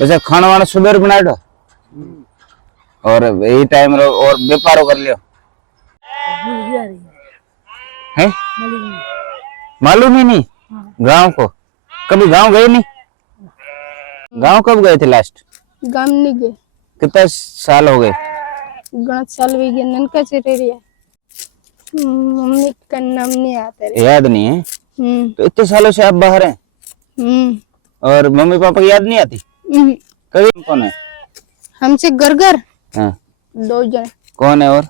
वैसे खाना वाना सुबह बनाए दो और यही टाइम और व्यापारो कर लियो है। मालूम ही नहीं गांव को? कभी गांव गए नहीं? गांव कब गए थे लास्ट? गांव नहीं गए। कितने साल हो गए? गणत साल भी गए। ननका चेहरे मम्मी का नाम नहीं आता है। याद नहीं है? तो इतने सालों से आप बाहर हैं और मम्मी पापा की याद नहीं आती कभी? कौन है? हमसे घर घर हाँ। 2 जन। कौन है? और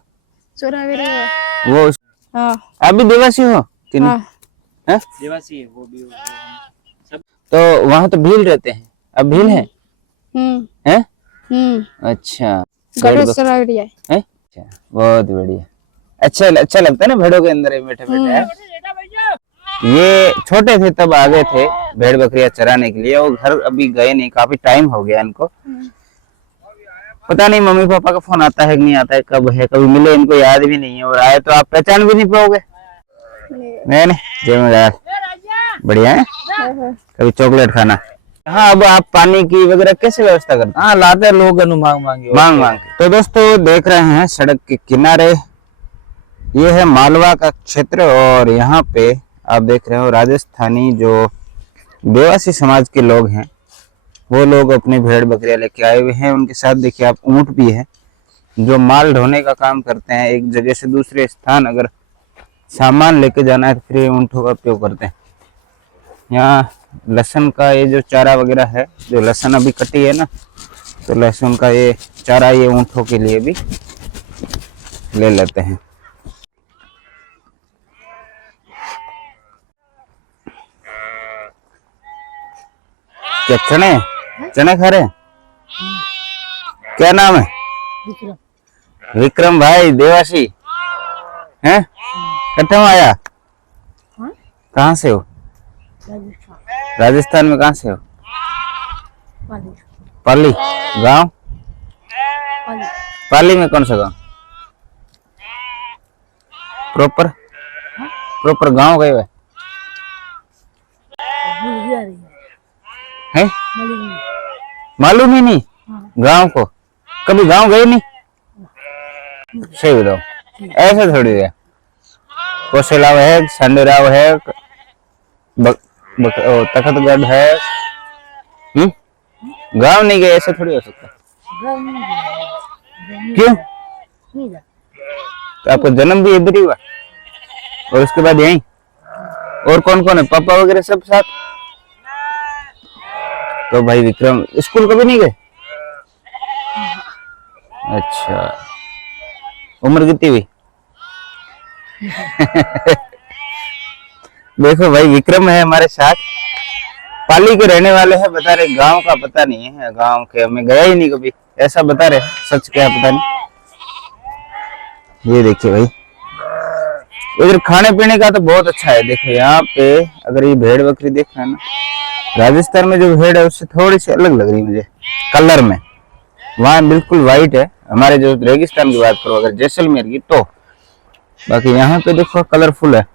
चोरा वो? हाँ। आप भी देवासी हो कि नहीं? हाँ। देवासी है वो भी सब। तो वहाँ तो भील रहते हैं, अब भील है? हैं? अच्छा, है? अच्छा, बहुत बढ़िया। अच्छा लगता है ना भेड़ों के अंदर बैठे बैठे। ये छोटे थे तब आ गए थे भेड़ बकरियां चराने के लिए, वो घर अभी गए नहीं, काफी टाइम हो गया इनको। पता नहीं मम्मी पापा का फोन आता है कि नहीं आता है, कब है, कभी मिले इनको याद भी नहीं है, और आए तो आप पहचान भी नहीं पाओगे। नहीं जिम्मेदार बढ़िया है। कभी चॉकलेट खाना। हाँ, अब आप पानी की वगैरह कैसे व्यवस्था करते हैं? हाँ, लाते हैं लोग मांग के। तो दोस्तों देख रहे हैं सड़क के किनारे ये है मालवा का क्षेत्र, और यहाँ पे आप देख रहे हो राजस्थानी जो देवासी समाज के लोग हैं वो लोग अपनी भेड़ बकरियां लेके आए हुए हैं। उनके साथ देखिए आप ऊंट भी है जो माल ढोने का काम करते हैं। एक जगह से दूसरे स्थान अगर सामान लेके जाना है तो फिर ऊंटों का उपयोग करते हैं। यहाँ लहसुन का ये जो चारा वगैरह है, जो लहसुन अभी कटी है ना, तो लहसुन का ये चारा ये ऊंटों के लिए भी ले लेते हैं। क्या चने खा रहे हैं? क्या नाम है? विक्रम भाई देवासी हैं? कहाँ आया? कहाँ से हो? राजस्थान में कहाँ से हो? पाली गांव? पाली में कौन सा गांव? प्रॉपर गांव गए हुए हैं? मालूम ही नहीं गांव को? कभी गांव गए नहीं? सही बताओ, ऐसे थोड़ी है। कोसेलाव है, संडराव है, तखतगढ़ है। गांव नहीं गए ऐसे थोड़ी हो सकता। क्यों? तो आपका जन्म भी इधर ही हुआ और उसके बाद यहीं? और कौन कौन है? पापा वगैरह सब साथ? तो भाई विक्रम स्कूल कभी नहीं गए? अच्छा, उम्र कितनी हुई? देखो भाई विक्रम है हमारे साथ, पाली के रहने वाले हैं, बता रहे गांव का पता नहीं है, गांव के हमें गया ही नहीं कभी, ऐसा बता रहे। सच क्या पता नहीं। ये देखिए भाई इधर खाने पीने का तो बहुत अच्छा है। देखो यहाँ पे अगर ये भेड़ बकरी देख रहे हैं ना, राजस्थान में जो भेड़ है उससे थोड़ी सी अलग लग रही मुझे कलर में। वहां बिल्कुल व्हाइट है, हमारे जो रेगिस्तान की बात करो अगर जैसलमेर की, तो बाकी यहाँ पे देखो कलरफुल है।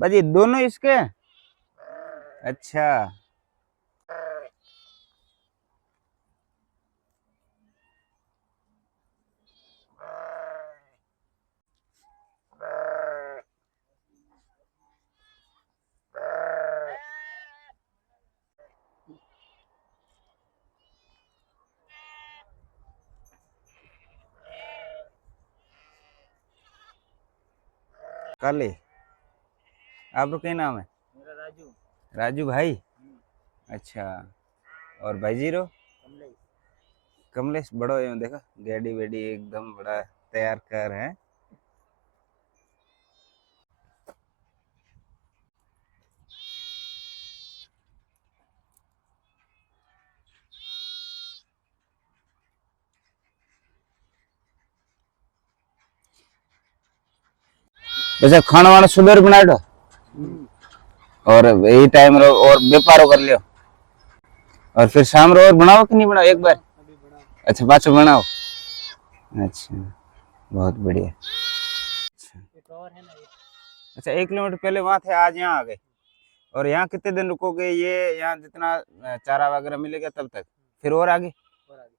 भाजी दोनों इसके? अच्छा, काले आपका क्या नाम है? मेरा राजू। राजू भाई? अच्छा, और भाई जीरो? कमलेश बड़ो है, देखा गाड़ी वेडी एकदम बड़ा तैयार कर है। वैसे खाना वाना सुबह बनाए दो और यही टाइम और व्यापारो कर लियो, और फिर शाम रो और बनाओ कि नहीं बनाओ एक बार? अच्छा पाछो बनाओ। अच्छा बहुत बढ़िया। और है ना ये। अच्छा 1 किलोमीटर पहले वहां थे, आज यहाँ आ गए। और यहाँ कितने दिन रुकोगे? ये यहाँ जितना चारा वगैरह मिलेगा तब तक, फिर और आगे? और आगे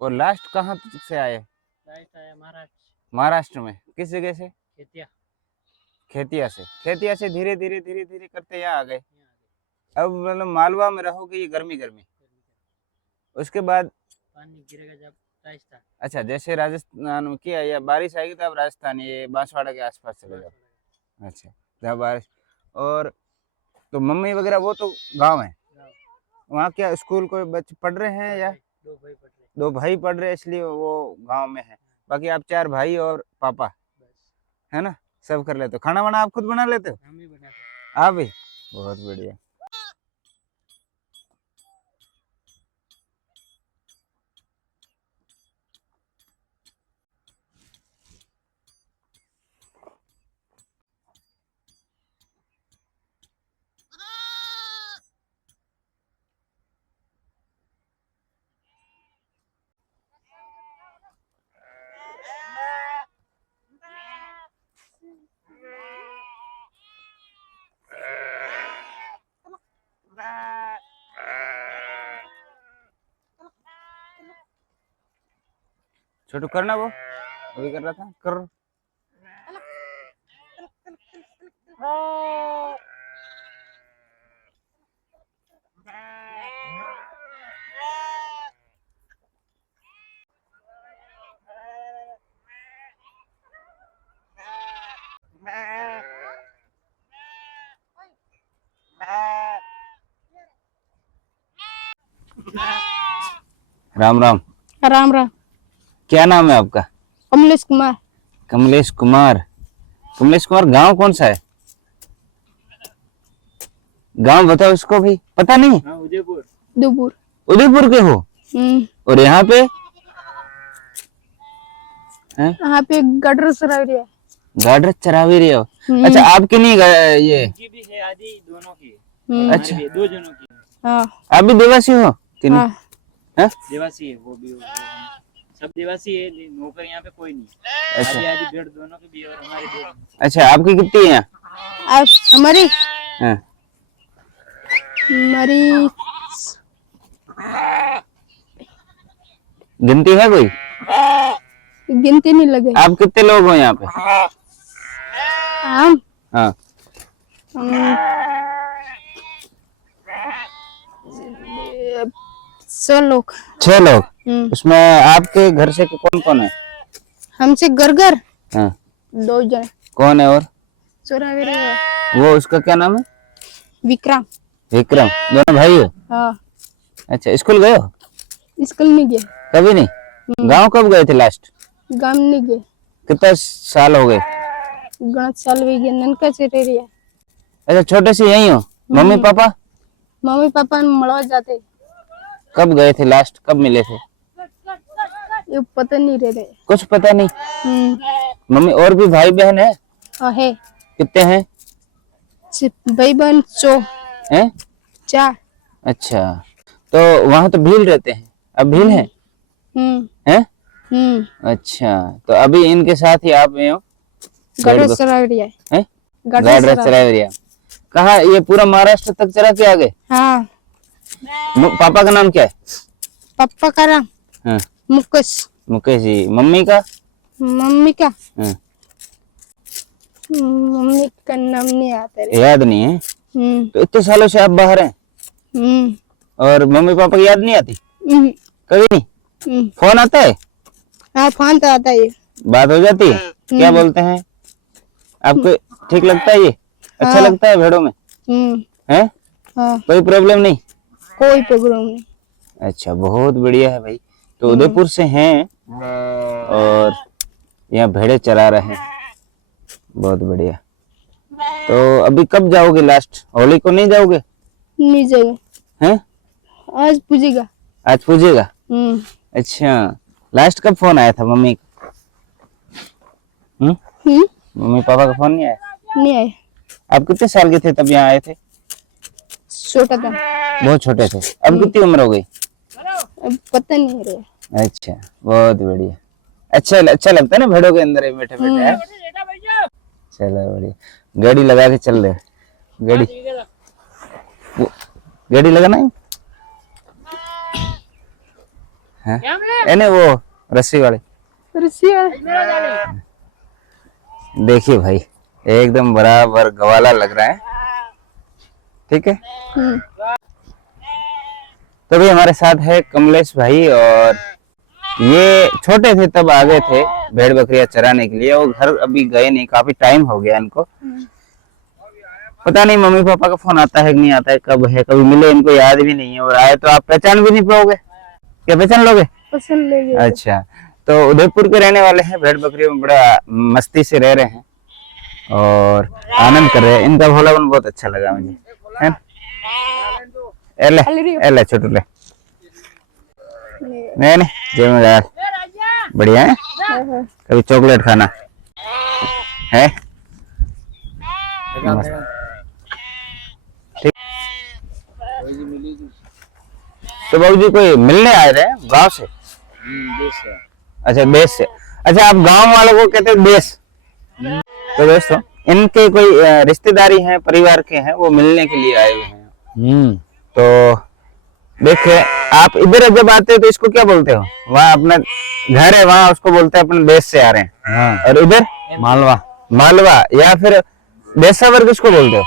और लास्ट कहाँ से आए? लास्ट आया महाराष्ट्र। महाराष्ट्र में किस जगह से? खेतिया। खेतिया से। खेतिया से धीरे धीरे धीरे धीरे करते यहाँ आ गए। यहाँ आ गए। अब मतलब मालवा में रहोगे ये गर्मी गर्मी, उसके बाद पानी गिरेगा जब राजस्थान। अच्छा जैसे राजस्थान में किया या बारिश आएगी तब राजस्थान ये बांसवाड़ा के आसपास चले जाओ। अच्छा जब बारिश। और तो मम्मी वगैरह वो तो गांव है, वहाँ क्या स्कूल कोई बच्चे पढ़ रहे हैं या? 2 भाई पढ़ रहे। 2 भाई पढ़ रहे हैं इसलिए वो गांव में है। बाकी आप 4 भाई और पापा बस है ना, सब कर लेते हो। खाना वाना आप खुद बना लेते हो? हम ही बनाते हैं। आप भी? बहुत बढ़िया। छोटू करना, वो अभी कर रहा था, कर। राम राम। राम राम। क्या नाम है आपका? कमलेश कुमार। कमलेश कुमार। कमलेश कुमार गांव कौन सा है? गांव बताओ इसको भी, पता नहीं? हाँ उदयपुर। उदयपुर। उदयपुर के हो? और यहाँ पे हैं? यहाँ पे गटर सरावरी है। गाडर चरावी रहे हो? अच्छा आपकी नहीं ये? की भी है आदि, दोनों की। अच्छा 2 जनों की। हाँ। आप भी देवासी हो कि नहीं? हाँ। हैं? देवासी है वो भी, सब देवासी है। नौकर यहाँ पे कोई नहीं। अच्छा। आदि आदि भेड़ दोनों की भी और हमारी 2। अच्छा आपकी कितनी है? आप हमारी हाँ। हमारी गिनती है कोई? गिनती नहीं लगे। आप कितने लोग हो यहाँ पे? हम हाँ। 6 लोग। 6 लोग। उसमें आपके घर से कौन कौन है? हमसे घर हाँ। 2 जन। कौन है और? सरावरी है। वो उसका क्या नाम है? विक्रम। विक्रम। दोनों भाई हो? हाँ। अच्छा स्कूल गए हो? स्कूल नहीं गए। कभी नहीं? गांव कब गए थे लास्ट? गांव नहीं गए। कितना साल हो गए? गणत साल भी गए। ननका चरेरी है। अच्छा छोटे से यही हो? Mummy papa? मम्मी पापा मलवा जाते। कब गए थे लास्ट, कब मिले थे? ये पता नहीं रहे। कुछ पता नहीं। मम्मी और भी भाई बहन है? है। कितने हैं? भाई बहन 4 हैं? 4। अच्छा तो वहां तो भील रहते हैं, अब भील है? हैं? अच्छा तो अभी इनके साथ ही आप हो? गढ़ सरावरिया है? गढ़ सरावरिया। कहाँ ये पूरा महाराष्ट्र तक चला के आ गए? हाँ। पापा का नाम क्या है? पापा का नाम हाँ। मुकेश। मुकेश जी। मम्मी का? मम्मी का? हाँ। मम्मी का नाम नहीं आता रे। याद नहीं है? तो इतने सालों से आप बाहर हैं और मम्मी पापा की याद नहीं आती? कभी नहीं? फोन आता है? हाँ फोन तो आता है। बात हो जाती है? क्या बोलते हैं? आपको ठीक लगता है ये? अच्छा हाँ। लगता है भेड़ों में? हैं? हाँ। कोई प्रॉब्लम नहीं? कोई प्रॉब्लम नहीं। अच्छा बहुत बढ़िया है भाई। तो उदयपुर से हैं और यहाँ भेड़े चरा रहे हैं, बहुत बढ़िया। तो अभी कब जाओगे लास्ट? होली को नहीं जाओगे? नहीं जाएगा। हैं? आज पूजेगा। आज पूजेगा? अच्छा लास्ट कब फोन आया था मम्मी का? मम्मी पापा का फोन नहीं आया? नहीं आया। आप कितने साल के थे तब यहाँ आए थे? छोटा था। बहुत छोटे थे। अब कितनी उम्र हो गई? अब पता नहीं रहा। अच्छा बहुत बढ़िया। अच्छा लगता है ना भेड़ों के अंदर बैठे बैठे है? चलो बढ़िया, गाड़ी लगा के चल रहे, गाड़ी गाड़ी लगाना है नहीं वो रस्सी वाले। देखिए भाई एकदम बराबर गवाला लग रहा है, ठीक है। तो भी हमारे साथ है कमलेश भाई, और ये छोटे थे तब आ गए थे भेड़ बकरियां चराने के लिए, और घर अभी गए नहीं, काफी टाइम हो गया इनको। पता नहीं मम्मी पापा का फोन आता है कि नहीं आता है, कब है, कभी मिले इनको याद भी नहीं है, और आए तो आप पहचान भी नहीं पाओगे, क्या पहचान लोगे? पसंद लेंगे। अच्छा, तो उदयपुर के रहने वाले हैं, भेड़ बकरियों में बड़ा मस्ती से रह रहे हैं और आनंद कर रहे हैं। इनका भोलापन बहुत अच्छा लगा मुझे, है? एले छोटू ले, नहीं नहीं जिम्मेदार, बढ़िया है। कभी चॉकलेट खाना है, ठीक। तो बाबू जी कोई मिलने आए रहे हैं गांव से? देश से। अच्छा देश से, अच्छा आप गांव वालों को कहते हैं देश। तो दोस्तों इनके कोई रिश्तेदारी हैं, परिवार के हैं, वो मिलने के लिए आए हुए हैं। तो देखिए आप इधर जब आते हो तो इसको क्या बोलते हो? वहाँ अपना घर है वहाँ, उसको बोलते हैं अपने देश से आ रहे हैं। हाँ। और इधर मालवा, मालवा, या फिर देशावर किसको बोलते हो?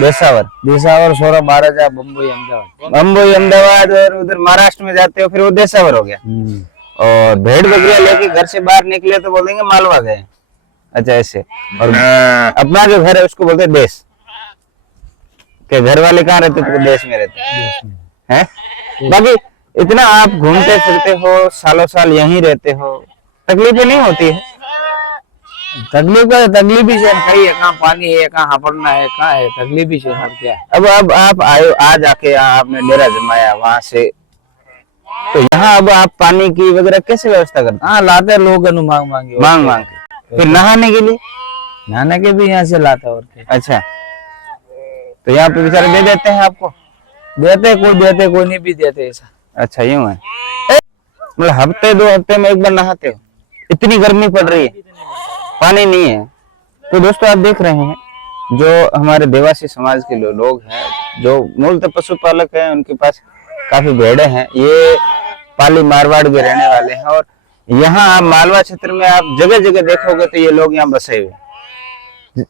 देशावर, देशावर, सोरा, महाराजा, बम्बई, अहमदाबाद। बम्बई, अहमदाबाद, और उधर महाराष्ट्र में जाते हो फिर वो देशावर हो गया। और भेड़ बकरियां लेके घर से बाहर निकले तो बोलेंगे मालवा गए। अच्छा ऐसे। और अपना जो घर है उसको बोलते हैं देश। के घर वाले कहाँ रहते तो देश में रहते हैं। बाकी इतना आप घूमते फिरते हो, सालों साल यहीं रहते हो, तकलीफें नहीं होती है? तकलीफ ही से कहीं है, कहाँ पानी है, कहाँ हापड़ना है, कहाँ है, तकलीफ ही से सब क्या है। अब आप आए, आज आके आपने डेरा जमाया वहां से, तो यहाँ अब आप पानी की वगैरह कैसे व्यवस्था करते हैं? हाँ लाते लोग मांग मांग के, फिर नहाने के लिए? नहाने के भी यहाँ से लाता और क्या। अच्छा, तो यहाँ पे बेचारे दे देते हैं आपको? देते कोई नहीं भी देते ऐसा। अच्छा यूं है, मतलब हफ्ते 2 हफ्ते में एक बार नहाते हो? इतनी गर्मी पड़ रही है, पानी नहीं है। तो दोस्तों आप देख रहे हैं जो हमारे देवासी समाज के लोग हैं, जो मूलतः पशुपालक हैं, उनके पास काफी भेड़े हैं, ये पाली मारवाड़ के रहने वाले हैं। और यहाँ आप मालवा क्षेत्र में आप जगह जगह देखोगे तो ये लोग यहाँ बसे हुए,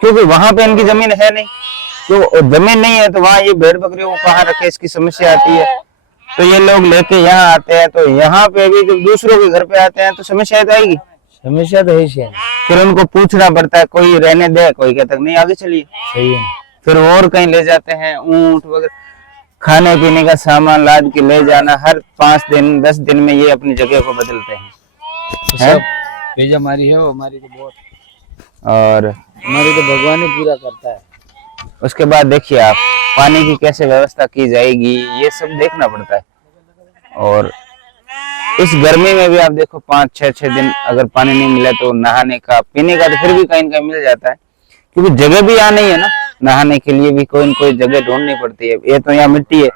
क्योंकि वहां पे इनकी जमीन है नहीं, तो जमीन नहीं है तो वहाँ ये भेड़ बकरियों को कहाँ रखे, इसकी समस्या आती है। तो ये लोग लेके यहाँ आते हैं, तो यहाँ पे भी जब दूसरों के घर पे आते हैं तो समस्या तो आएगी। समस्या तो है, फिर उनको पूछना पड़ता है, कोई रहने दे, कोई कहता है नहीं आगे चलिए। सही है। फिर और कहीं ले जाते हैं, ऊंट वगैरह, खाने पीने का सामान लाद के ले जाना, हर 5 दिन 10 दिन में ये अपनी जगह को बदलते हैं। तो सब पेज हमारी है, वो हमारी तो बहुत, और हमारी तो भगवान ही पूरा करता है। उसके बाद देखिए आप पानी की कैसे व्यवस्था की जाएगी, ये सब देखना पड़ता है। और इस गर्मी में भी आप देखो 5-6 दिन अगर पानी नहीं मिला तो नहाने का, पीने का तो फिर भी कहीं ना कहीं मिल जाता है, क्योंकि जगह भी यहाँ नहीं है ना, नहाने के लिए भी कोई न कोई जगह ढूंढनी पड़ती है। ये तो यहाँ मिट्टी है,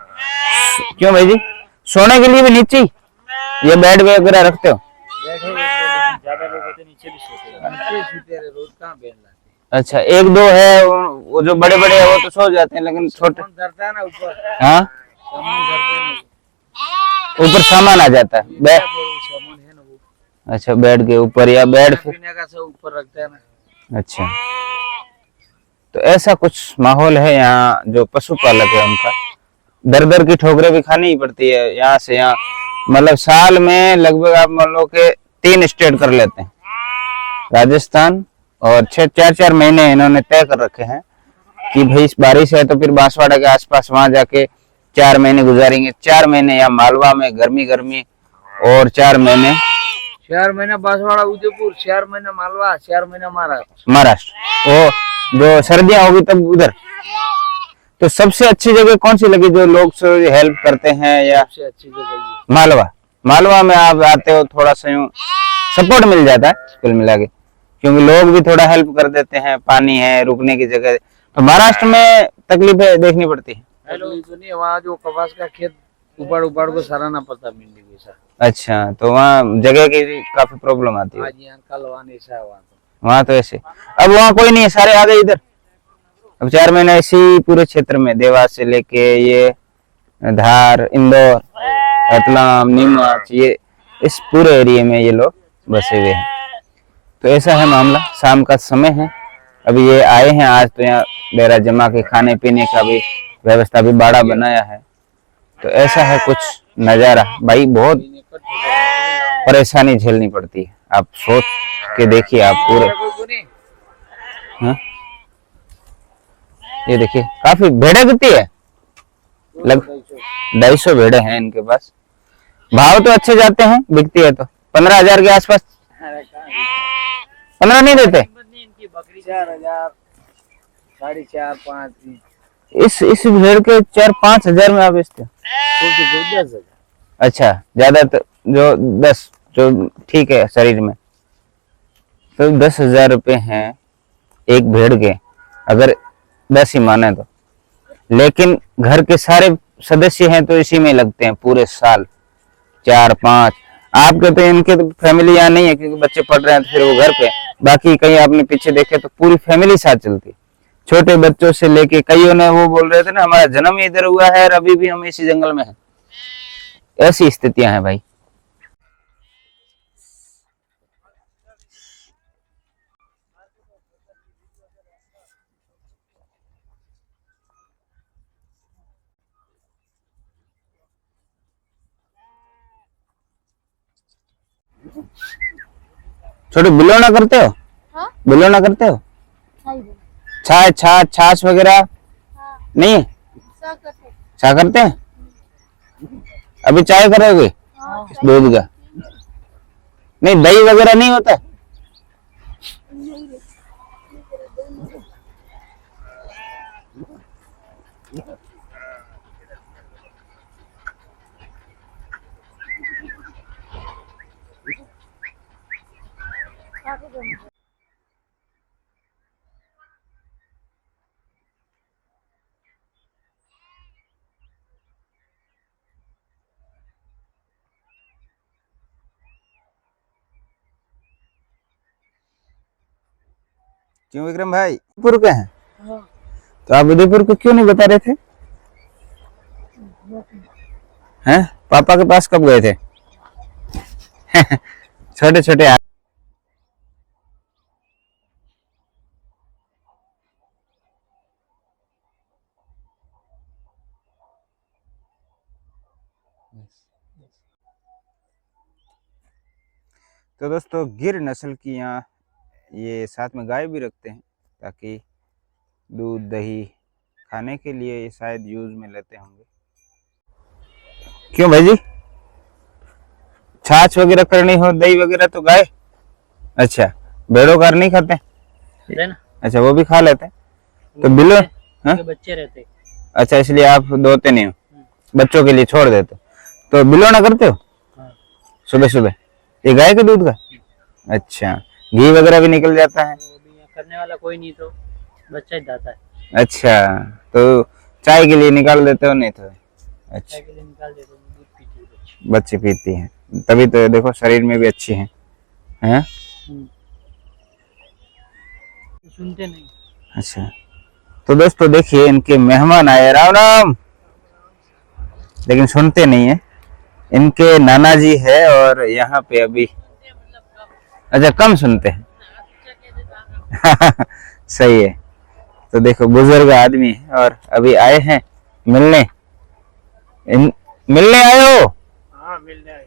क्यों भाई जी? सोने के लिए भी नीचे ही ये बेड वगैरह रखते हो? ज्यादा लोग होते नीचे भी सोते हैं। रोज कहाँ बेड लाते। अच्छा 1-2 है, वो जो बड़े बड़े है वो तो सो जाते हैं, लेकिन छोटे धरता है ना ऊपर, हाँ ऊपर सामान आ जाता है। सामान है ना वो। अच्छा बेड के ऊपर, या बेड फिर पीने का सब ऊपर रखते हैं ना। अच्छा, तो ऐसा कुछ माहौल है यहाँ। जो पशुपालक है उनका दर की ठोकरें भी खानी ही पड़ती है यहाँ से यहाँ, मतलब साल में लगभग आप मान लो के 3 स्टेट कर लेते हैं, राजस्थान, और 4 महीने इन्होंने तय कर रखे हैं कि भाई इस बारिश है तो फिर बांसवाड़ा के आसपास वहां जाके 4 महीने गुजारेंगे। 4 महीने यहाँ मालवा में गर्मी, और 4 महीने 4 महीना बांसवाड़ा उदयपुर, 4 महीना मालवा, 4 महीना महाराष्ट्र। वो जो सर्दियां होगी तब उधर। तो सबसे अच्छी जगह कौन सी लगी जो लोग हेल्प करते हैं? या सबसे अच्छी जगह मालवा में आप आते हो, थोड़ा सा यूं सपोर्ट मिल जाता है कुल मिला के, क्योंकि लोग भी थोड़ा हेल्प कर देते हैं, पानी है, रुकने की जगह। तो महाराष्ट्र में तकलीफें देखनी पड़ती है। तो नहीं, वहाँ जो कपास का खेत उबाड़ को सराहना पड़ता मिलने की। अच्छा, तो वहाँ जगह की काफी प्रॉब्लम आती है। आज यहाँ कल वहाँ ऐसा है वहाँ वहां तो ऐसे, अब वहां कोई नहीं है, सारे आ गए इधर। अब 4 महीने ऐसे ही पूरे क्षेत्र में, देवास से लेके ये धार, इंदौर, रतलाम, नीमच, ये इस पूरे एरिया में ये लोग बसे हुए हैं। तो ऐसा है मामला। शाम का समय है, अभी ये आए हैं। आज तो यहाँ डेरा जमा के खाने पीने का भी व्यवस्था भी बाड़ा बनाया है। तो ऐसा है कुछ नजारा भाई, बहुत परेशानी झेलनी पड़ती है। आप सोच के देखिए आप पूरे। हाँ? ये देखिए काफी भेड़े कितनी है, लगभग 250 भेड़े हैं इनके पास। भाव तो अच्छे जाते हैं, बिकती है तो 15,000 के आसपास। 15 नहीं देते? इनकी बकरी 4,000, 4.5, 5। इस भेड़ के 4-5 हजार में आप बेचते हो? 10,000। अच्छा, ज्यादा तो जो 10 जो ठीक है शरीर में, तो 10,000 रुपए हैं एक भेड़ के, अगर 10 ही माने तो। लेकिन घर के सारे सदस्य हैं तो इसी में लगते हैं पूरे साल, 4-5। आपके तो इनके तो फैमिली यहाँ नहीं है क्योंकि बच्चे पढ़ रहे हैं तो फिर वो घर पे। बाकी कहीं आपने पीछे देखे तो पूरी फैमिली साथ चलती, छोटे बच्चों से लेके। कईयों ने वो बोल रहे थे ना हमारा जन्म ही इधर हुआ है और अभी भी हम इसी जंगल में हैं। ऐसी स्थितियां हैं भाई। छोटे बिलोना करते हो? हाँ? बिलोना करते हो? छाछ वगैरह नहीं है? चाय करते हैं? अभी चाय करोगे? दूध का नहीं, दही वगैरह नहीं होता? क्यों विक्रम भाई, उदयपुर के हैं? तो आप उदयपुर को क्यों नहीं बता रहे थे? हैं? पापा के पास कब गए थे? छोटे छोटे तो दोस्तों, गिर नस्ल की यहाँ ये साथ में गाय भी रखते हैं ताकि दूध दही खाने के लिए ये शायद यूज में लेते होंगे। क्यों भाई जी, छाछ वगैरह करनी हो, दही वगैरह तो गाय? अच्छा, भेड़ों का नहीं खाते है ना? अच्छा, वो भी खा लेते हैं। तो बिलो हाँ? बच्चे रहते। अच्छा, इसलिए आप दोते नहीं हो, बच्चों के लिए छोड़ देते। तो बिलोना करते हो सुबह सुबह? ये गाय के दूध का? अच्छा, घी वगैरह भी निकल जाता है? करने वाला कोई नहीं तो बच्चा ही जाता है। अच्छा, तो चाय के लिए निकाल देते हो? नहीं तो अच्छा, चाय के लिए निकाल देते हैं, दूध पीते हैं बच्चे पीती हैं, तभी तो देखो शरीर में भी अच्छी हैं। हैं? सुनते नहीं। अच्छा, तो दोस्तों देखिए इनके मेहमान आए, राम राम, लेकिन सुनते नहीं है। इनके नाना जी है और यहाँ पे अभी अच्छा कम सुनते हैं। सही है। तो देखो बुजुर्ग आदमी है और अभी आए हैं मिलने। मिलने आए हो? हाँ, मिलने आए।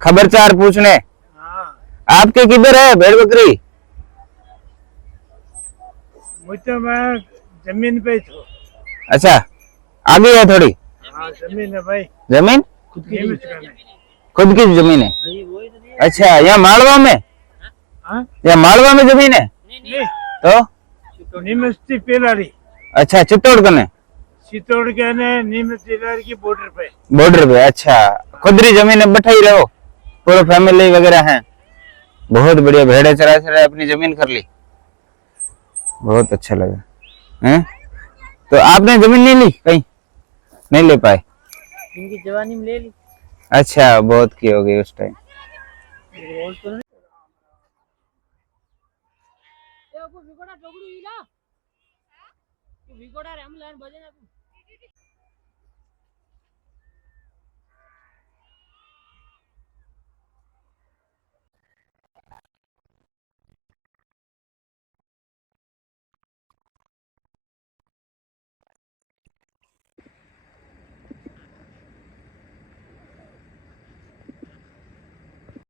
खबरचार पूछने? हाँ। आपके किधर है भेड़ बकरी? मुझे मैं जमीन पे था। अच्छा, आगे है थोड़ी? हाँ, जमीन है भाई। जमीन खुद की खुद की जमीन है? अच्छा, यहाँ मालवा में? यहाँ मालवा में जमीन है? तो नीमस्ती पेलारी। अच्छा, चित्तौड़ कने? चित्तौड़ के ने नीमस्ती पेलारी की बॉर्डर पे। बॉर्डर पे? अच्छा, खुदरी जमीन है, बैठा ही रहो, पूरा फैमिली वगैरह है। बहुत बढ़िया, भेड़े चरा चरा अपनी जमीन कर ली, बहुत अच्छा लगा। हैं? तो आपने जमीन नहीं ली कहीं? नहीं ले पाए? इनकी जवानी में ले ली। अच्छा, बहुत की हो गई उस टाइम। બાપુ વિકોડા ટોકડું ઈ લા તું વિકોડા રેમ લાઈન ભજે ના તું